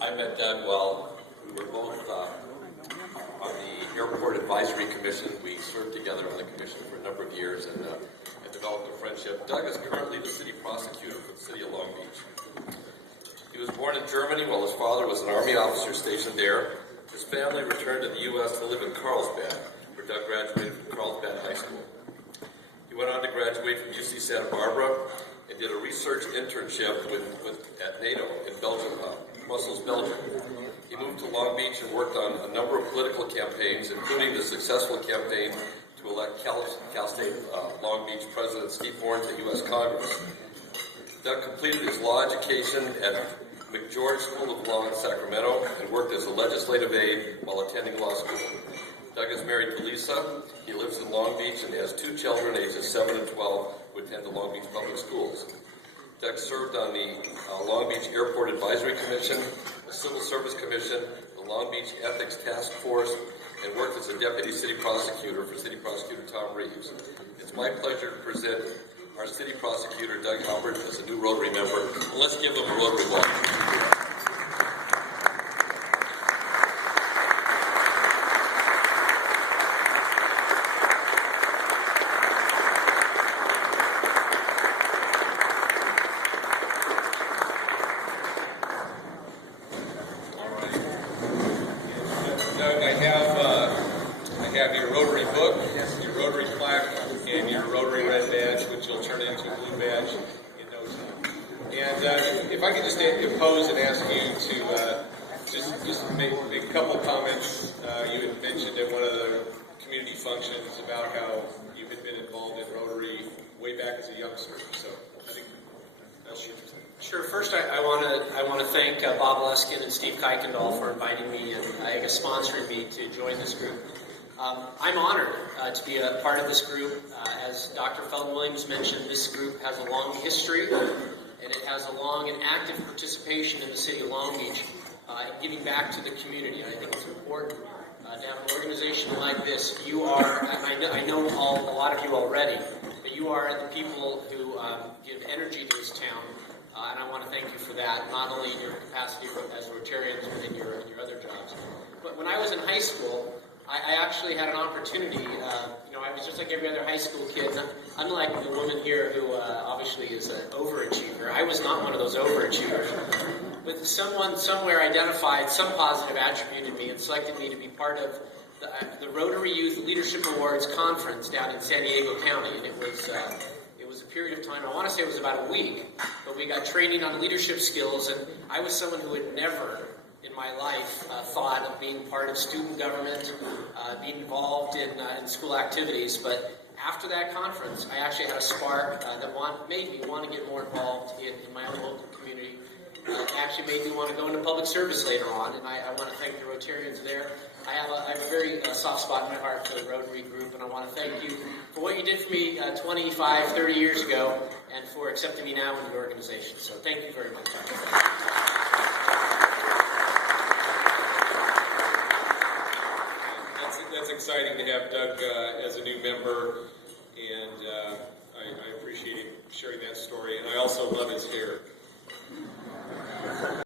I met Doug while we were both on the Airport Advisory Commission. We served together on the commission for a number of years and developed a friendship. Doug is currently the city prosecutor for the city of Long Beach. He was born in Germany while his father was an Army officer stationed there. His family returned to the U.S. to live in Carlsbad, where Doug graduated from Carlsbad High School. He went on to graduate from UC Santa Barbara and did a research internship at NATO in Belgium, Brussels, Belgium. He moved to Long Beach and worked on a number of political campaigns, including the successful campaign to elect Cal State Long Beach President Steve Horn to U.S. Congress. Doug completed his law education at McGeorge School of Law in Sacramento and worked as a legislative aide while attending law school. Doug is married to Lisa. He lives in Long Beach and has two children, ages 7 and 12, who attend the Long Beach Public Schools. Doug served on the Long Beach Airport Advisory Commission, the Civil Service Commission, the Long Beach Ethics Task Force, and worked as a deputy city prosecutor for City Prosecutor Tom Reeves. It's my pleasure to present our city prosecutor, Doug Halbert, as a new Rotary member. And let's give him a Rotary welcome. I have your Rotary book, your Rotary plaque, and your Rotary red badge, which you'll turn into a blue badge in no time. And if I could just pose and ask you to just make a couple of comments. You had mentioned at one of the community functions about how you had been involved in Rotary way back as a youngster. So I think that's your thing. Sure. First, I want to thank Bob Luskin and Steve Kuykendall for inviting me and I guess sponsoring me to join this group. I'm honored to be a part of this group. As Dr. Felton-Williams mentioned, this group has a long history and it has a long and active participation in the city of Long Beach in giving back to the community. And I think it's important to have an organization like this. You are, I know a lot of you already, but you are the people who give energy to this town. And I want to thank you for that, not only in your capacity as Rotarians, but in your other jobs. But when I was in high school, I actually had an opportunity. I was just like every other high school kid. Unlike the woman here who obviously is an overachiever, I was not one of those overachievers. But someone somewhere identified some positive attribute in me and selected me to be part of the Rotary Youth Leadership Awards Conference down in San Diego County. And it was a period of time, I want to say it was about a week, but we got training on leadership skills, and I was someone who had never in my life thought of being part of student government, being involved in school activities, but after that conference, I actually had a spark that made me want to get more involved in my own local community. It actually made me want to go into public service later on, and I want to thank the Rotarians there. I have a very soft spot in my heart for the Rotary Group, and I want to thank you for what you did for me 25, 30 years ago, and for accepting me now in your organization. So thank you very much. That's exciting to have Doug as a new member, and I appreciate him sharing that story. And I also love his hair.